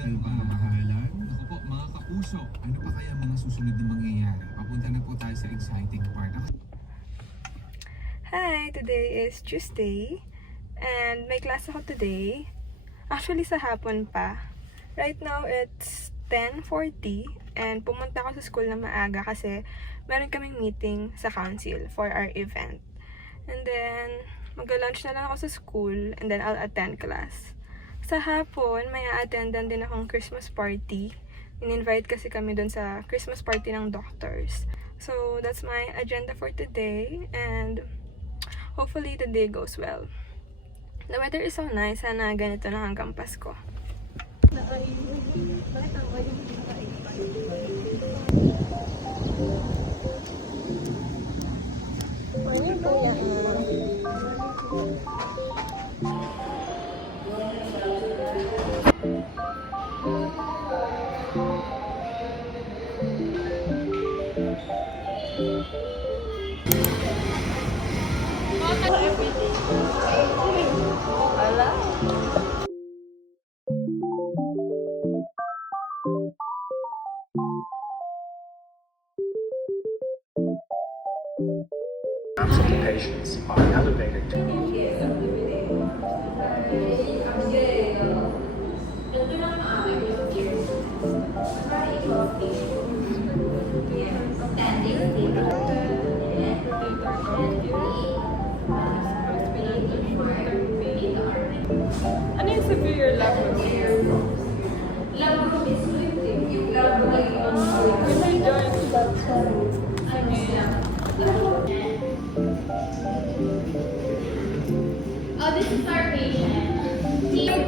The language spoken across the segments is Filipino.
Ano pa kamahalan? Ako po, mga kapuso, ano pa kaya mga susunod na mangyayari? Papunta na po tayo sa exciting part. Hi! Today is Tuesday and may class ako today. Actually sa hapon pa. Right now it's 10:40 and pumunta ako sa school na maaga kasi meron kaming meeting sa council for our event. And then mag-lunch na lang ako sa school and then I'll attend class. Sa hapon, may a-attendan din akong Christmas party. In-invite kasi kami dun sa Christmas party ng doctors. So, that's my agenda for today and hopefully the day goes well. The weather is so nice. Sana ganito na hanggang Pasko. Patients are elevated to Ano yung superior level? Oh, this is our patient.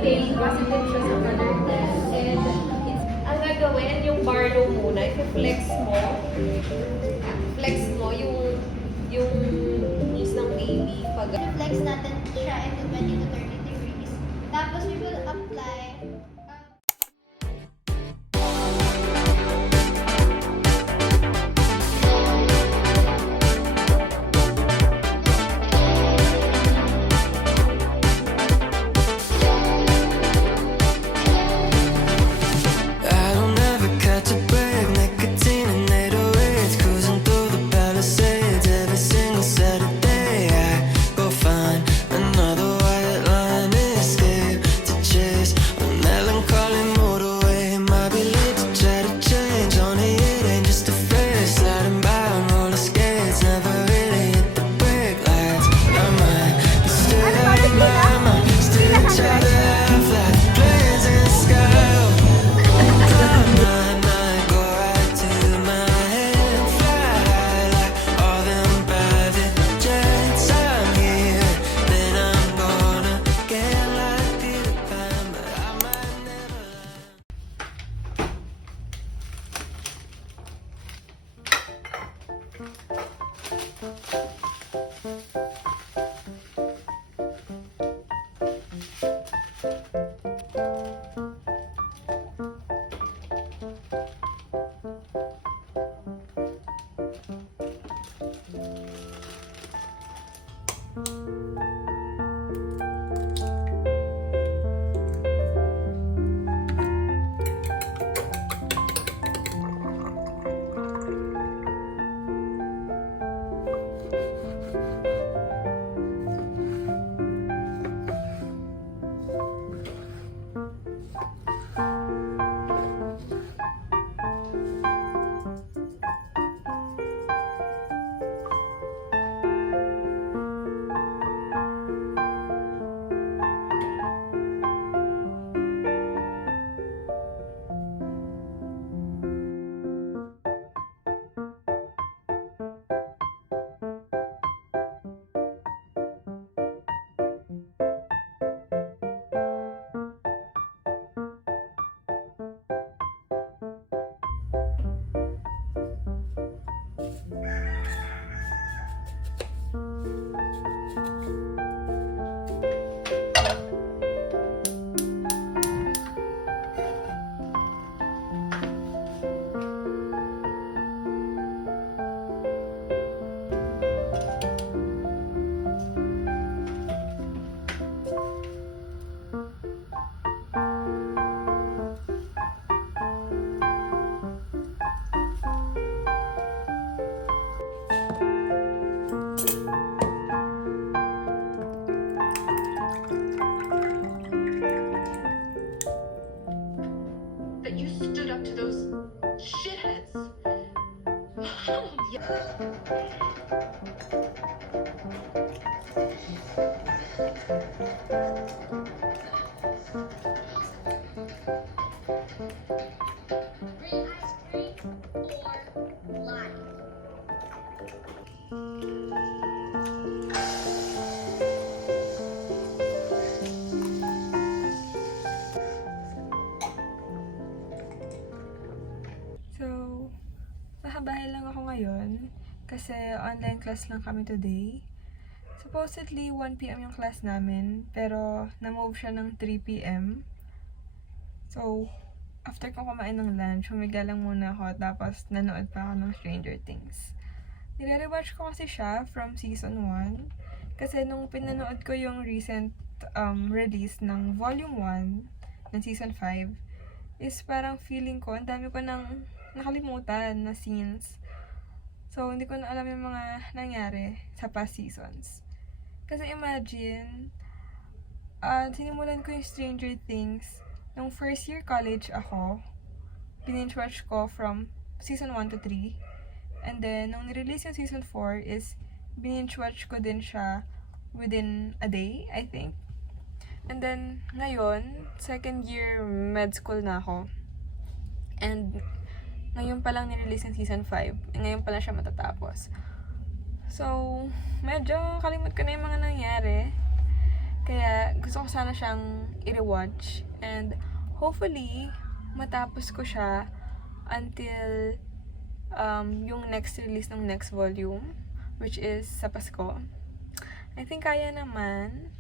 Day positive siya sa color test. And ang gagawin, yung barlow muna, i-flex mo yung knees ng baby. Flex natin siya into 20 to 30 degrees. Tapos we will apply I don't ever catch a break, nicotine and 808s, cruising through the Palisades every single Saturday. I go find another white line, escape to chase a melody. stood up to those shitheads. Mom, Green ice cream or lime? So, nasa bahay lang ako ngayon kasi online class lang kami today. Supposedly, 1 p.m. yung class namin, pero na-move siya ng 3 p.m. So, after kong kumain ng lunch, humiga lang muna ako, tapos nanood pa ako ng Stranger Things. Nire-rewatch ko kasi siya from season 1, kasi nung pinanood ko yung recent release ng volume 1 ng season 5, is parang feeling ko, ang dami ko nang nakalimutan na scenes. So, hindi ko na alam yung mga nangyari sa past seasons. Kasi imagine, sinimulan ko yung Stranger Things nung first year college ako. Binge-watch ko from season 1 to 3. And then, nung nirelease yung season 4 is binge-watch ko din siya within a day, I think. And then, ngayon, second year med school na ako. And ngayon pa lang nirelease yung season 5. Ngayon pa lang siya matatapos. So, medyo kalimut ko na yung mga nangyari. Kaya, gusto ko sana siyang i-rewatch. And, hopefully, matapos ko siya until yung next release ng next volume, which is sa Pasko. I think kaya naman.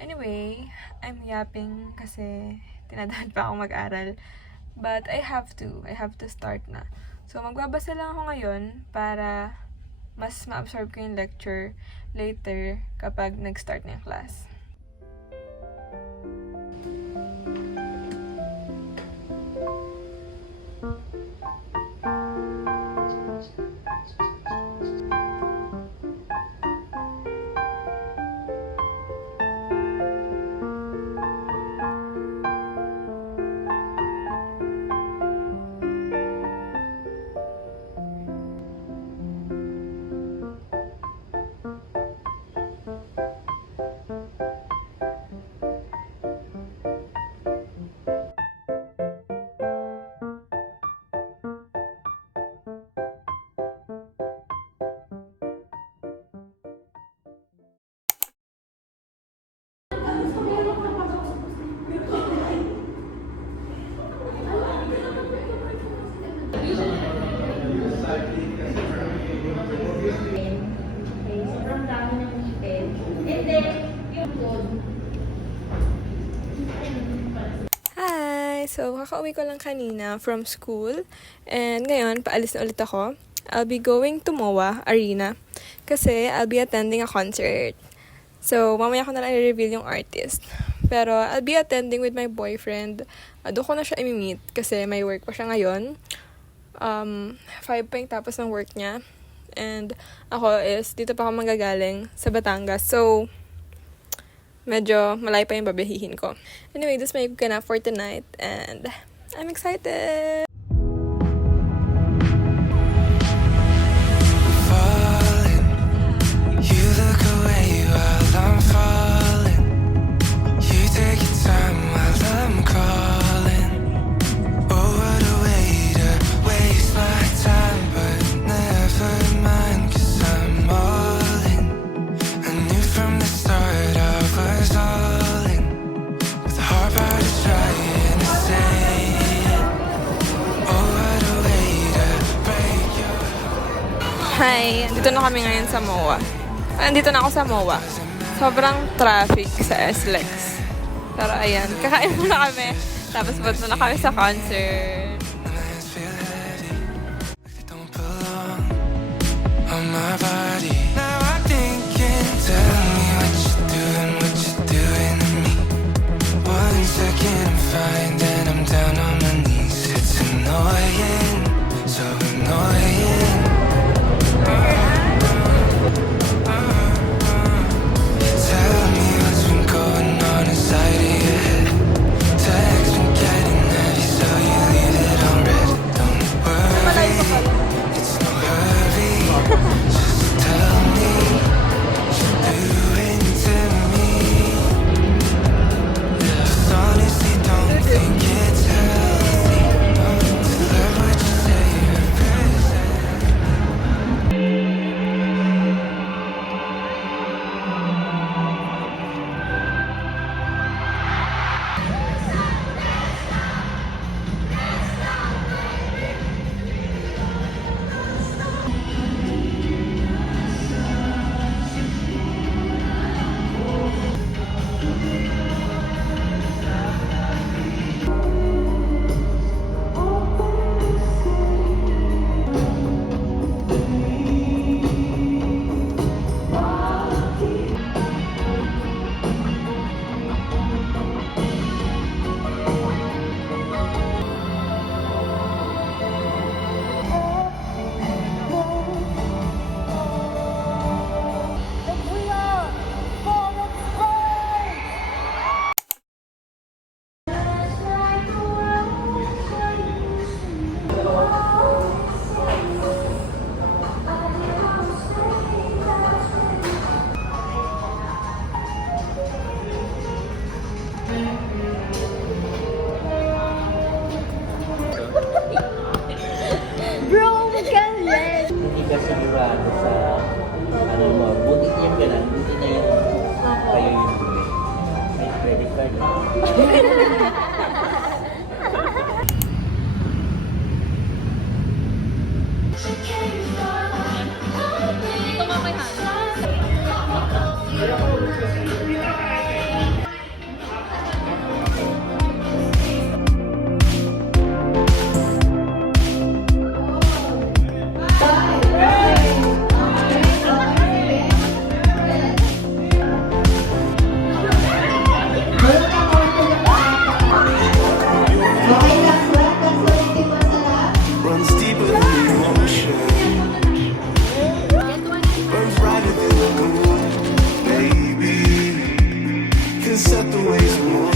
Anyway, I'm yapping kasi tinadaan pa ako mag-aral. But I have to start na. So, magbabasa lang ako ngayon para mas ma-absorb ko yung lecture later kapag nag-start na yung class. Okay, sobrang dami ng ngipin. And then, yung gold. Hi! So, kakauwi ko lang kanina from school. And ngayon, paalis na ulit ako. I'll be going to MOA Arena. Kasi I'll be attending a concert. So, mamaya ko na lang i-reveal yung artist. Pero, I'll be attending with my boyfriend. Doon ko na siya i-meet kasi may work pa siya ngayon. 5 pa yung tapos ng work niya. And ako is, dito pa ako manggagaling sa Batangas. So, medyo malayo pa yung babihihin ko. Anyway, this may gonna for tonight. And I'm excited! Falling, you look away while I'm falling. You take your time while I'm crawling. Oh, what a way to waste my time, but never mind, 'cause I'm all in. I knew from the start I was all in, with a hard part of trying to say it. Oh, what a way to break your Hi! Dito na kami ngayon sa MOA. Andito na ako sa MOA. Sobrang traffic sa SLEX. Pero ayan, kakain muna kami. Tapos punta na kami sa concert. hands feel heavy, like they don't belong on my body. Now I'm thinking, tell me what you're doing to me. 1 second I'm fine, then I'm down on my knees. It's annoying, so annoying. Tell me what's been going on inside of your head. Text been getting heavy, so you leave sigurado sa ano mo, buti yung ganun, buti na yung kayo yung bumili. May credit card. Ito nga kay Hannah. Runs deeper than the ocean, burns brighter than the moon, baby. Can set the waves in motion.